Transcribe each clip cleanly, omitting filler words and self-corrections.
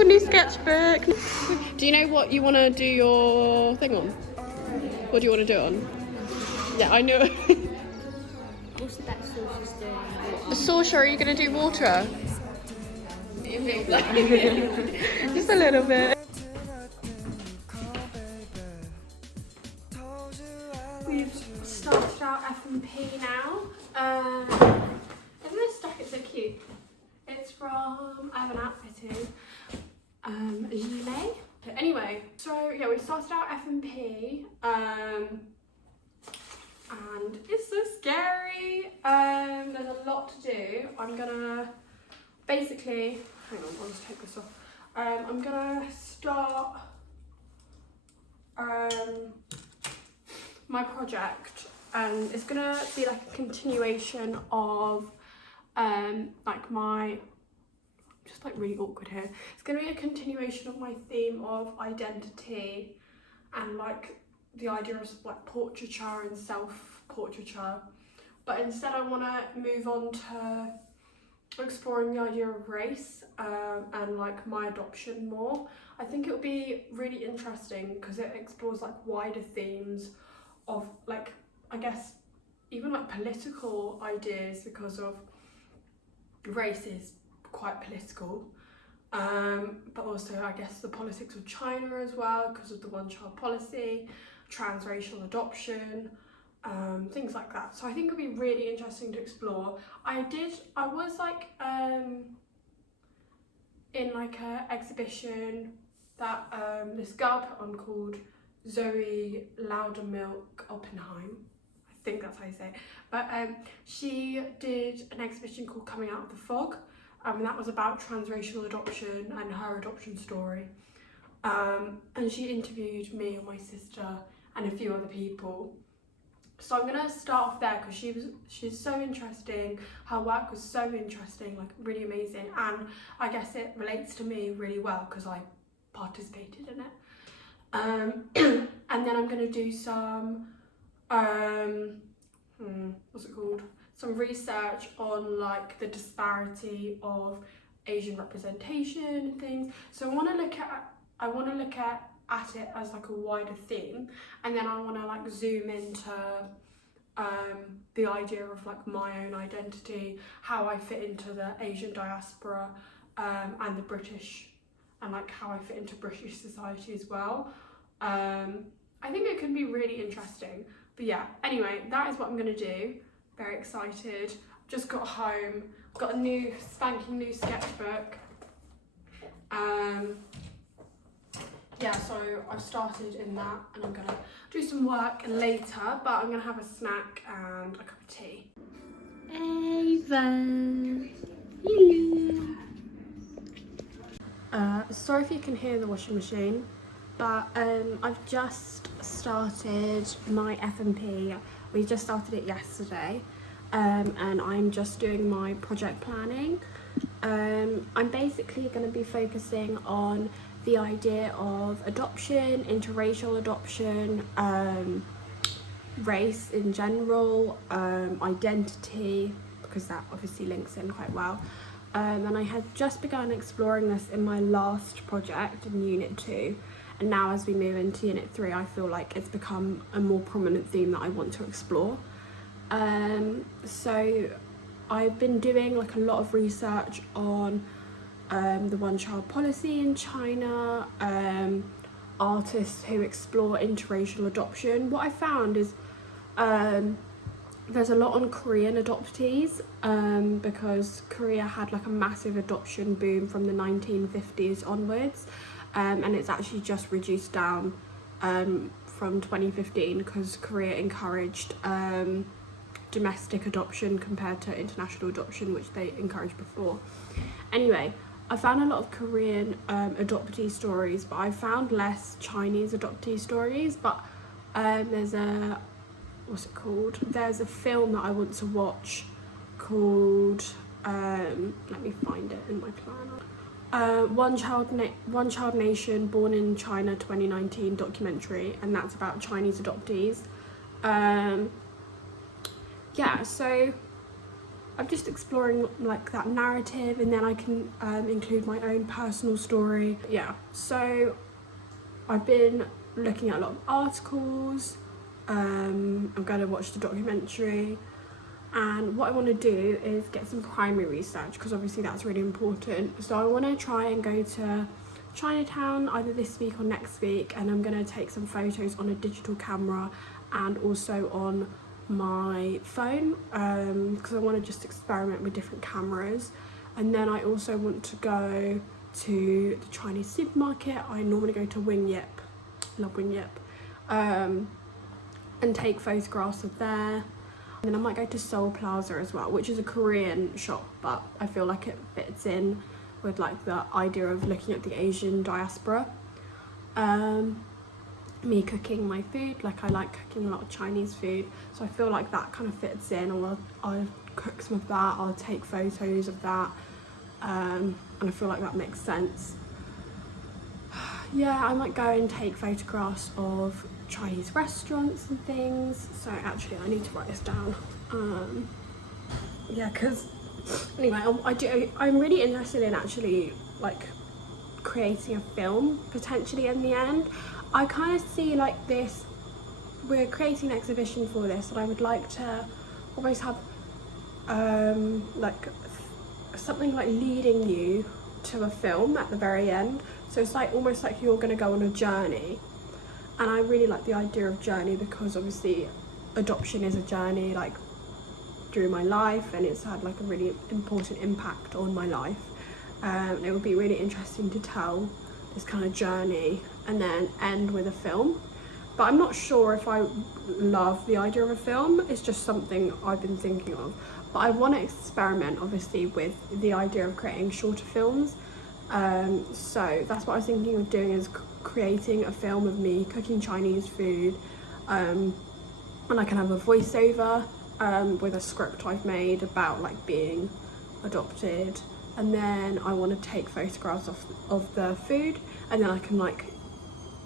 Ooh, new sketchbook. Do you know what you want to do your thing on? What do you want to do it on? Yeah, I know. What's the best sauce doing? Saoirse, are you going to do water? Just a little bit. We've started our F&P now. Isn't this jacket so cute? It's from Urban Outfitters, Gilet. Anyway, so yeah, we started our F&P, and it's so scary. There's a lot to do. I'm gonna basically, hang on, I'll just take this off. I'm gonna start my project, and it's gonna be like a continuation of like my, just like really awkward here. It's gonna be a continuation of my theme of identity and like the idea of like portraiture and self-portraiture, but instead I want to move on to exploring the idea of race and like my adoption more. I think it would be really interesting because it explores like wider themes of like, I guess even like political ideas, because of race is quite political, but also I guess the politics of China as well because of the one-child policy, transracial adoption, things like that. So I think it'd be really interesting to explore. I was like in like a exhibition that this girl put on called Zoe Loudermilk Oppenheim. I think that's how you say it. But she did an exhibition called Coming Out of the Fog, and that was about transracial adoption and her adoption story. And she interviewed me and my sister and a few other people. So I'm gonna start off there because she's so interesting. Her work was so interesting, like really amazing, and I guess it relates to me really well because I participated in it. And then I'm gonna do some what's it called? Some research on like the disparity of Asian representation and things. So I want to look at it as like a wider theme, and then I want to like zoom into the idea of like my own identity, how I fit into the Asian diaspora and the British, and like how I fit into British society as well. I think it could be really interesting. But yeah, anyway, that is what I'm going to do. Very excited. Just got home, got a new spanking new sketchbook. Yeah, so I've started in that, and I'm gonna do some work later, but I'm gonna have a snack and a cup of tea. Ava, sorry if you can hear the washing machine, but I've just started my F&P. We just started it yesterday, and I'm just doing my project planning. I'm basically going to be focusing on the idea of adoption, interracial adoption, race in general, identity, because that obviously links in quite well. And I had just begun exploring this in my last project in Unit 2, and now as we move into Unit 3 I feel like it's become a more prominent theme that I want to explore. So I've been doing like a lot of research on the one-child policy in China, artists who explore interracial adoption. What I found is there's a lot on Korean adoptees, because Korea had like a massive adoption boom from the 1950s onwards, and it's actually just reduced down from 2015 because Korea encouraged domestic adoption compared to international adoption, which they encouraged before. Anyway, I found a lot of Korean adoptee stories, but I found less Chinese adoptee stories. But there's a, what's it called? There's a film that I want to watch called, let me find it in my planner. One Child Nation, Born in China 2019 documentary, and that's about Chinese adoptees. Yeah, so I'm just exploring like that narrative, and then I can include my own personal story. Yeah, so I've been looking at a lot of articles. I'm going to watch the documentary, and what I want to do is get some primary research, because obviously that's really important. So I want to try and go to Chinatown either this week or next week, and I'm going to take some photos on a digital camera and also on my phone, because I want to just experiment with different cameras. And then I also want to go to the Chinese supermarket. I normally go to Wing Yip, love Wing Yip, and take photographs of there. And then I might go to Seoul Plaza as well, which is a Korean shop, but I feel like it fits in with like the idea of looking at the Asian diaspora. Me cooking my food, like I like cooking a lot of Chinese food, so I feel like that kind of fits in. Or I'll cook some of that, I'll take photos of that, and I feel like that makes sense. Yeah, I might go and take photographs of Chinese restaurants and things. So actually I need to write this down. Yeah, because anyway, I'm really interested in actually like creating a film potentially in the end. I kind of see like this, we're creating an exhibition for this, and I would like to always have like something like leading you to a film at the very end. So it's like almost like you're going to go on a journey, and I really like the idea of journey, because obviously adoption is a journey like through my life, and it's had like a really important impact on my life. It would be really interesting to tell this kind of journey and then end with a film. But I'm not sure if I love the idea of a film. It's just something I've been thinking of. But I want to experiment obviously with the idea of creating shorter films. So that's what I was thinking of doing, is creating a film of me cooking Chinese food, and I can have a voiceover with a script I've made about like being adopted. And then I want to take photographs of the food, and then I can like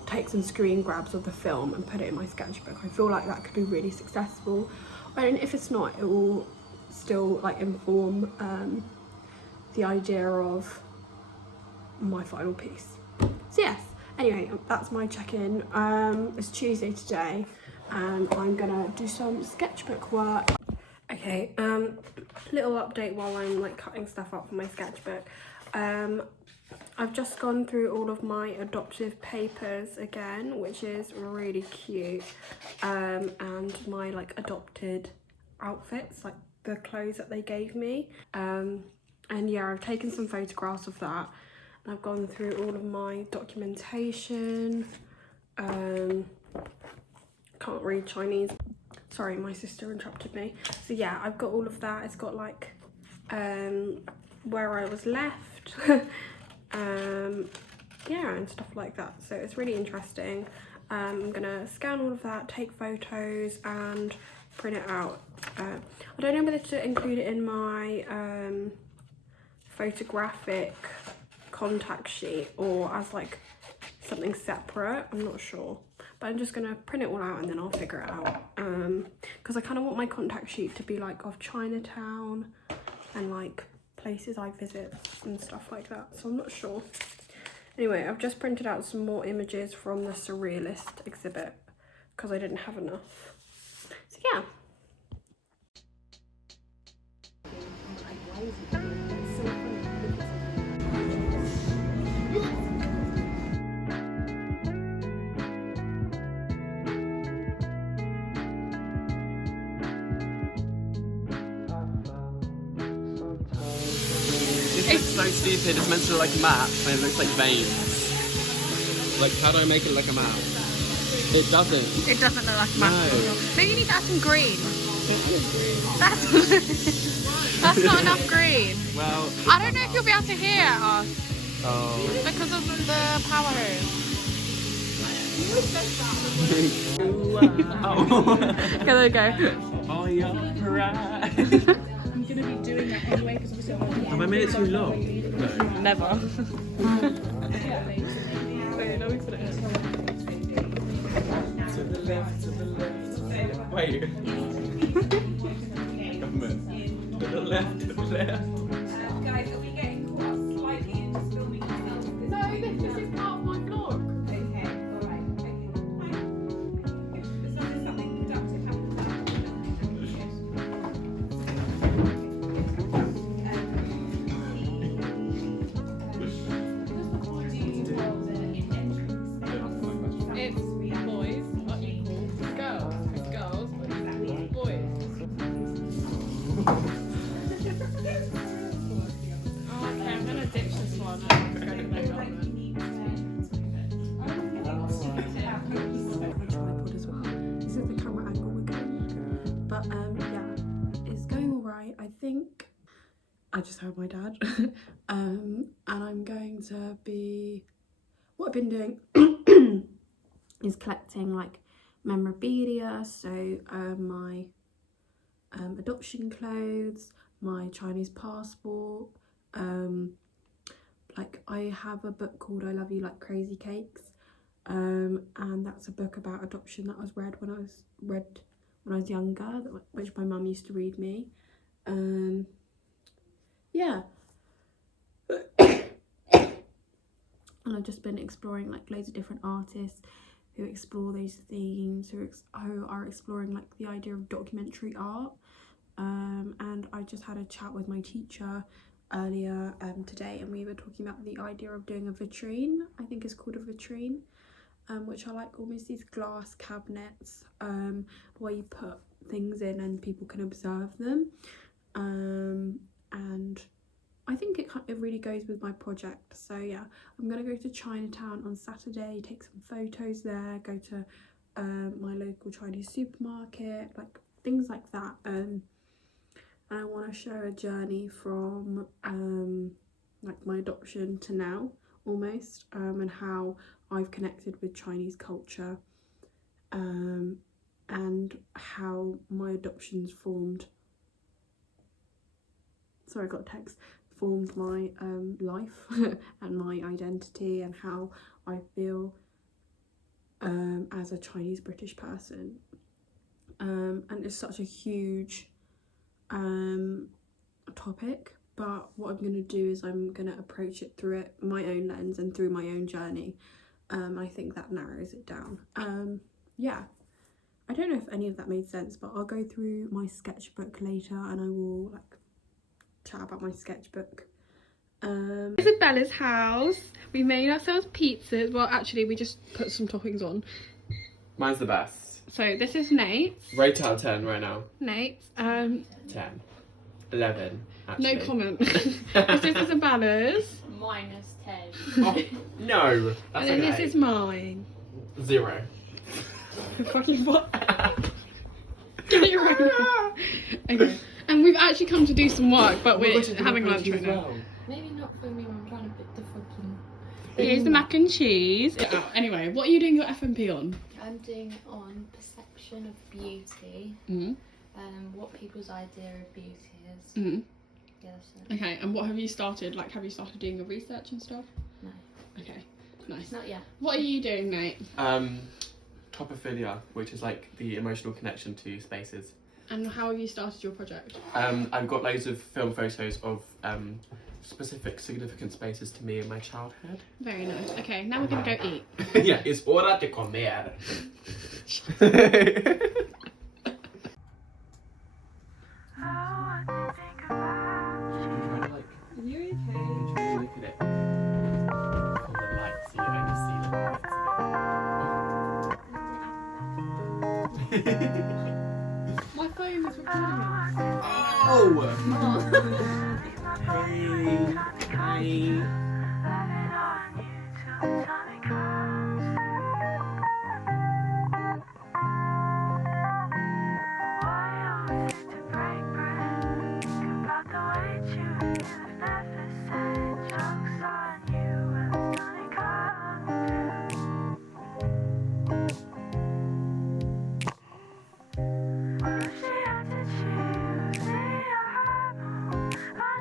take some screen grabs of the film and put it in my sketchbook. I feel like that could be really successful, and if it's not, it will still like inform the idea of my final piece. So yes, anyway, that's my check-in. It's Tuesday today, and I'm gonna do some sketchbook work. Okay, little update while I'm like cutting stuff up for my sketchbook. I've just gone through all of my adoptive papers again, which is really cute, and my like adopted outfits, like the clothes that they gave me, and yeah, I've taken some photographs of that, and I've gone through all of my documentation. Can't read Chinese. Sorry, my sister interrupted me. So yeah, I've got all of that. It's got like where I was left, yeah, and stuff like that. So it's really interesting. I'm gonna scan all of that, take photos and print it out. I don't know whether to include it in my photographic contact sheet or as like something separate. I'm not sure, but I'm just gonna print it all out and then I'll figure it out, because I kind of want my contact sheet to be like of Chinatown and like places I visit and stuff like that, so I'm not sure. Anyway, I've just printed out some more images from the Surrealist exhibit because I didn't have enough, so yeah. It's so stupid. It's meant to look like a map, and it looks like veins. Like, how do I make it like a map? It doesn't. It doesn't look like a map. No. Maybe you need to add some green. That's not enough green. Well, I don't know if you'll be able to hear us oh. because of the power hose. Oh. Okay, there we go. Oh, you're right. I'm gonna be doing that anyway because obviously Have I made it too long? No. Never. To the left, to the left, to the left. Wait. Government. To the left, to the left. Guys, are we getting caught up slightly in just filming ourselves? No, this is part of my vlog. Okay, alright, okay. Fine. As long as something productive happens out of it, then we're good. It's boys are equal to girls. It's girls are equal to boys. Oh, okay, I'm gonna ditch this one. I'm gonna go to my garden. Tripod as well. This is the camera angle we're going. But yeah, it's going alright. I think I just heard my dad. And I'm going to be, what I've been doing is collecting like memorabilia, so my adoption clothes, my Chinese passport, like I have a book called I Love You Like Crazy Cakes, and that's a book about adoption that I was read when I was younger, which my mum used to read me. Yeah. And I've just been exploring like loads of different artists who explore those themes, who are exploring like the idea of documentary art. And I just had a chat with my teacher earlier today, and we were talking about the idea of doing a vitrine. I think it's called a vitrine, which are like almost these glass cabinets where you put things in and people can observe them. And I think it really goes with my project. So yeah, I'm gonna go to Chinatown on Saturday, take some photos there, go to my local Chinese supermarket, like things like that. And I want to share a journey from like my adoption to now almost, and how I've connected with Chinese culture, and how my adoptions formed. Sorry, I got a text. Formed my life and my identity, and how I feel as a Chinese British person. And it's such a huge topic, but what I'm going to do is I'm going to approach it through my own lens and through my own journey. I think that narrows it down. Yeah, I don't know if any of that made sense, but I'll go through my sketchbook later and I will like chat about my sketchbook. This is Bella's house. We made ourselves pizzas. Well, actually we just put some toppings on. Mine's the best. So this is Nate's. Rate out of 10 right now. Nate's. 10. 11. Actually. No comment. This is Isabella's. -10. Oh, no. That's And then okay. this is mine. 0. Fucking what? Get it right now. Okay. And we've actually come to do some work, but we're having lunch right now. Maybe not for me when I'm trying to put the fucking... Here's the mac and cheese. Anyway, what are you doing your FMP on? I'm doing it on perception of beauty. What people's idea of beauty is. Yeah, that's it. Okay, and what have you started? Like, have you started doing your research and stuff? No. Okay, nice. Not yet. What are you doing, Nate? Topophilia, which is like the emotional connection to spaces. And how have you started your project? I've got loads of film photos of specific significant spaces to me in my childhood. Very nice. Okay, now we're gonna go eat. Yeah, it's hora de comer. You okay? Look at it. All the lights, you only see the lights. My phone is recording us. Oh! Hey!